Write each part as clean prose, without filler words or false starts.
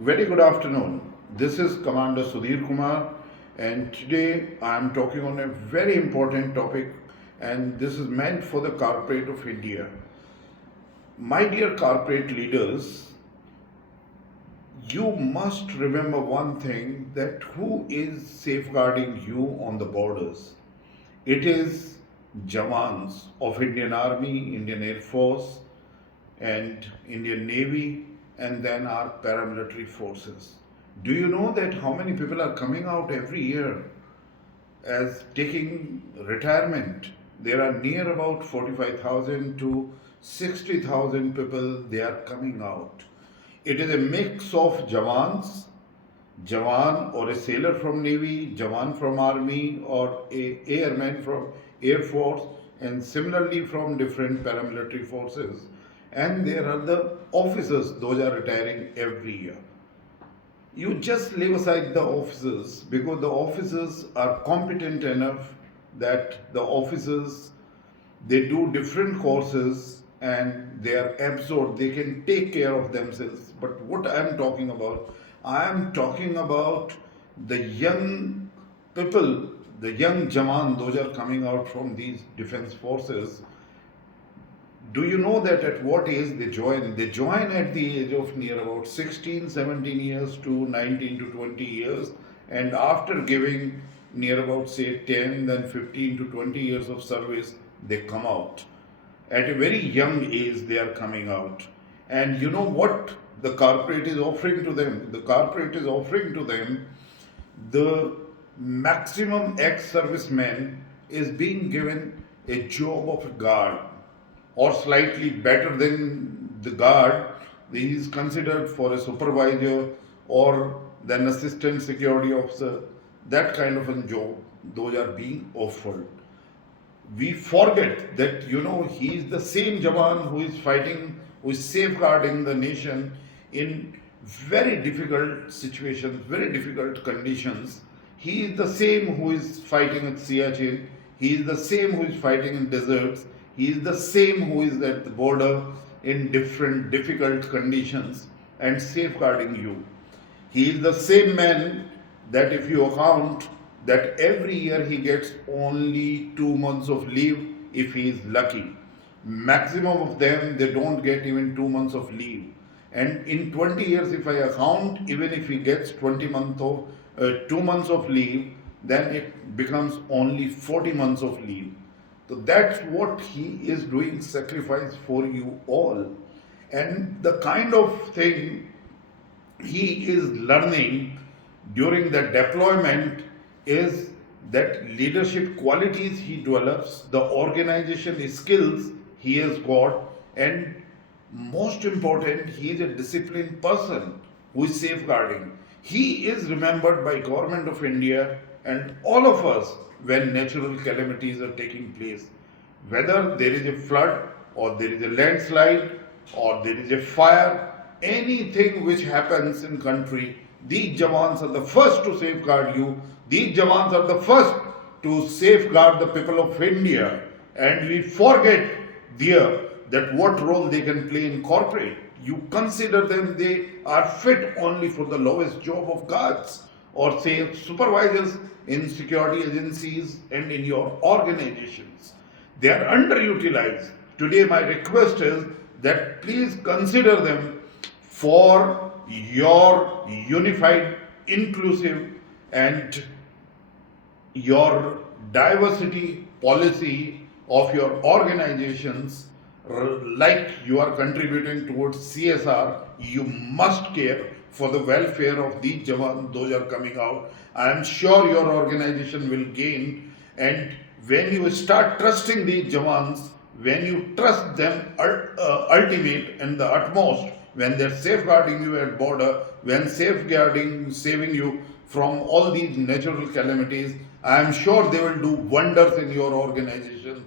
Very good afternoon. This is Commander Sudhir Kumar, and today I am talking on a very important topic, and this is meant for the corporate of India. My dear corporate leaders, you must remember one thing that who is safeguarding you on the borders? It is Jawans of Indian Army, Indian Air Force, and Indian Navy, and then our paramilitary forces. Do you know that how many people are coming out every year as taking retirement? There are near about 45,000 to 60,000 people they are coming out. It is a mix of Jawans, Jawan or a sailor from Navy, Jawan from Army, or a airman from Air Force, and similarly from different paramilitary forces. And there are the officers, those are retiring every year. You just leave aside the officers because the officers are competent enough that the officers they do different courses and they are absorbed, they can take care of themselves. But what I am talking about, I am talking about the young people, the young Jawan, those are coming out from these defense forces. Do you know that at what age they join? They join at the age of near about 16, 17 years to 19 to 20 years. And after giving near about say 10, then 15 to 20 years of service, they come out. At a very young age, they are coming out. And you know what the corporate is offering to them? The corporate is offering to them the maximum ex-serviceman is being given a job of a guard or slightly better than the guard. He is considered for a supervisor or then assistant security officer. That kind of a job, those are being offered. We forget that he is the same Jawan who is fighting, who is safeguarding the nation in very difficult situations, very difficult conditions. He is the same who is fighting at Siachen. He is the same who is fighting in deserts. He is the same who is at the border in different difficult conditions and safeguarding you. He is the same man that if you account that every year he gets only 2 months of leave if he is lucky. Maximum of them they don't get even 2 months of leave. And in 20 years, if I account, even if he gets 2 months of leave, then it becomes only 40 months of leave. So that's what he is doing sacrifice for you all. And the kind of thing he is learning during the deployment is that leadership qualities he develops, the organization skills he has got, and most important, he is a disciplined person who is safeguarding. He is remembered by Government of India and all of us when natural calamities are taking place. Whether there is a flood or there is a landslide or there is a fire, anything which happens in country, these Jawans are the first to safeguard you. These Jawans are the first to safeguard the people of India. And we forget there that what role they can play in corporate. You consider them, they are fit only for the lowest job of guards or say supervisors in security agencies and in your organizations. They are underutilized. Today, my request is that please consider them for your unified, inclusive, and your diversity policy of your organizations. Like you are contributing towards CSR, you must care for the welfare of these Jawans, those are coming out. I am sure your organization will gain. And when you start trusting these Jawans, when you trust them ultimate and the utmost, when they're safeguarding you at border, when saving you from all these natural calamities, I am sure they will do wonders in your organization.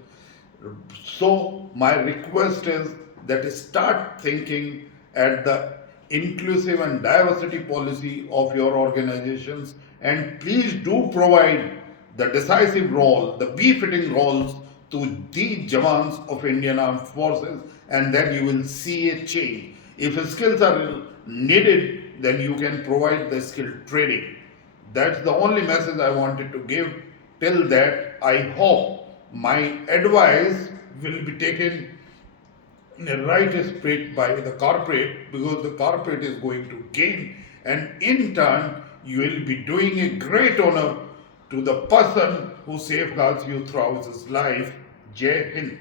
So my request is that start thinking at the inclusive and diversity policy of your organizations, and please do provide the decisive role, the befitting roles to the Jawans of Indian Armed Forces, and then you will see a change. If skills are needed, then you can provide the skill training. That's the only message I wanted to give. Till that, I hope my advice will be taken in a right spirit by the corporate, because the corporate is going to gain, and in turn you will be doing a great honor to the person who safeguards you throughout his life. Jai Hind.